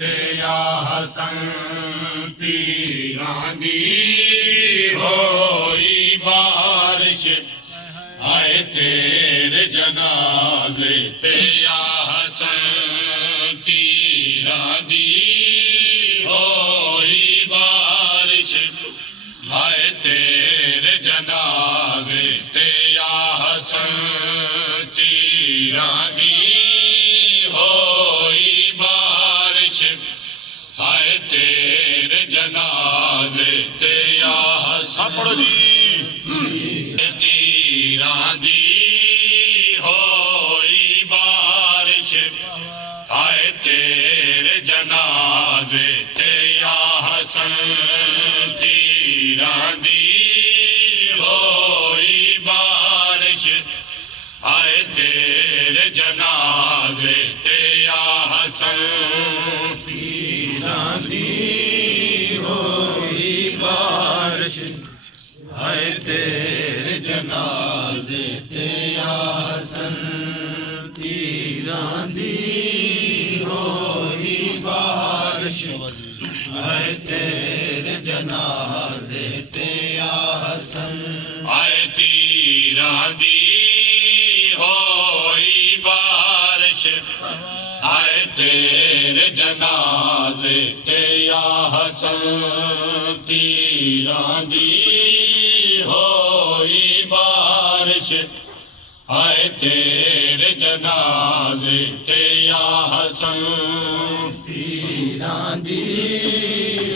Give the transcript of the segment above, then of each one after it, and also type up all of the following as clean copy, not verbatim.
ते या हसन तीरां दी होई बारिश आए तेरे जनाजे ते या हसन तीरां दी होई बारिश आए तेरे जनाजे ते या हसन तीरां दी होई बारिश आए तेरे जनाजे ते या हसन पढ़ो जी तीरां दी होई बारिश आए तेरे जनाजे ते या हसन तीरां दी होई बारिश आए तेरे जनाजे ते या हसन तीरां दी होई बारिश आए तेरे जनाजे ते या हसन तीरां दी होई बारिश आए तेरे जनाजे ते या हसन आए तीरां दी होई बारिश आए तेरे जनाजे ते या हसन तीरां दी होई बारिश आए तेरे जनाजे ते या हसन तीरां दी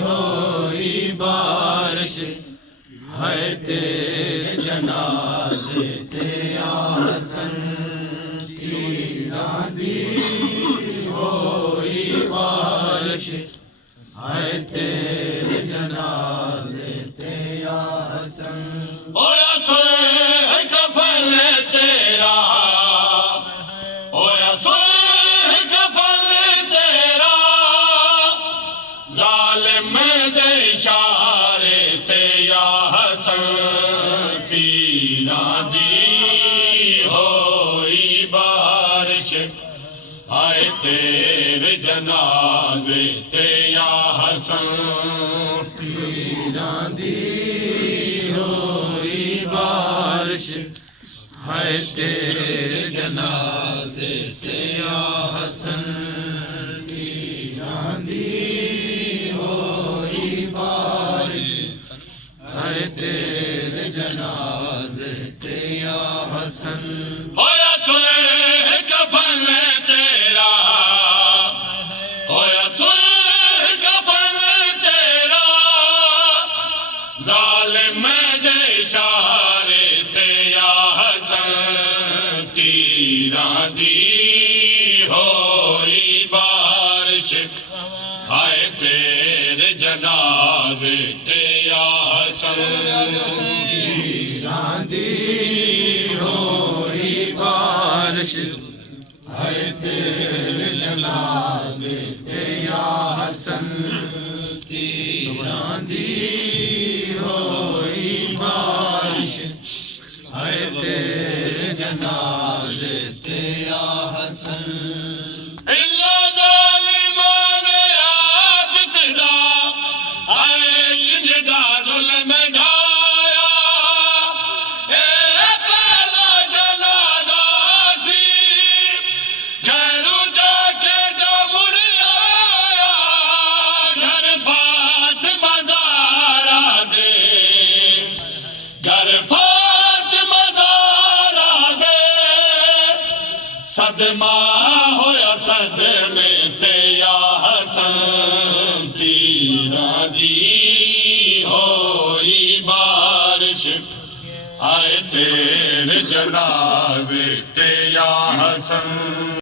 होई बारिश आए तेरे जनाजे ते या हसन तीरां दी होई बारिश आए तेरे जनाजे ते या हसन ओया सुन कफन तेरा ओया सुन कफन तेरा जालिम दे इशारे ते या हसन तीरां दी होई बारिश आए तेरे जनाजे ते या हसन तीरां दी होई बारिश आए तेरे जनाजे ते या हसन तीरां दी होई बारिश आए तेरे जनाजे ते या हसन होया सुन कफन तेरा होया सुन कफन तेरा जालिम दे इशारे ते या हसन तीरां दी होई बारिश आए तेरे जनाजे ते या हसन तीरां दी होई बारिश आए तेरे जनाजे ते या हसन तीरां दी होई बारिश आए तेरे जनाजे ते या हसन इल्ला ज़ालिमान आप इब्तिदा आए जिंदा ज़ुल्म ढाया ए पहला जनाज़ा सी घरू जाके जो मुड़ आया घर फातिमा ज़हरा दे घर फातिमा ज़हरा दे सदमा होया सदमे ते या हसन तीरां दी होई बारिश आए तेरे जनाजे ते या हसन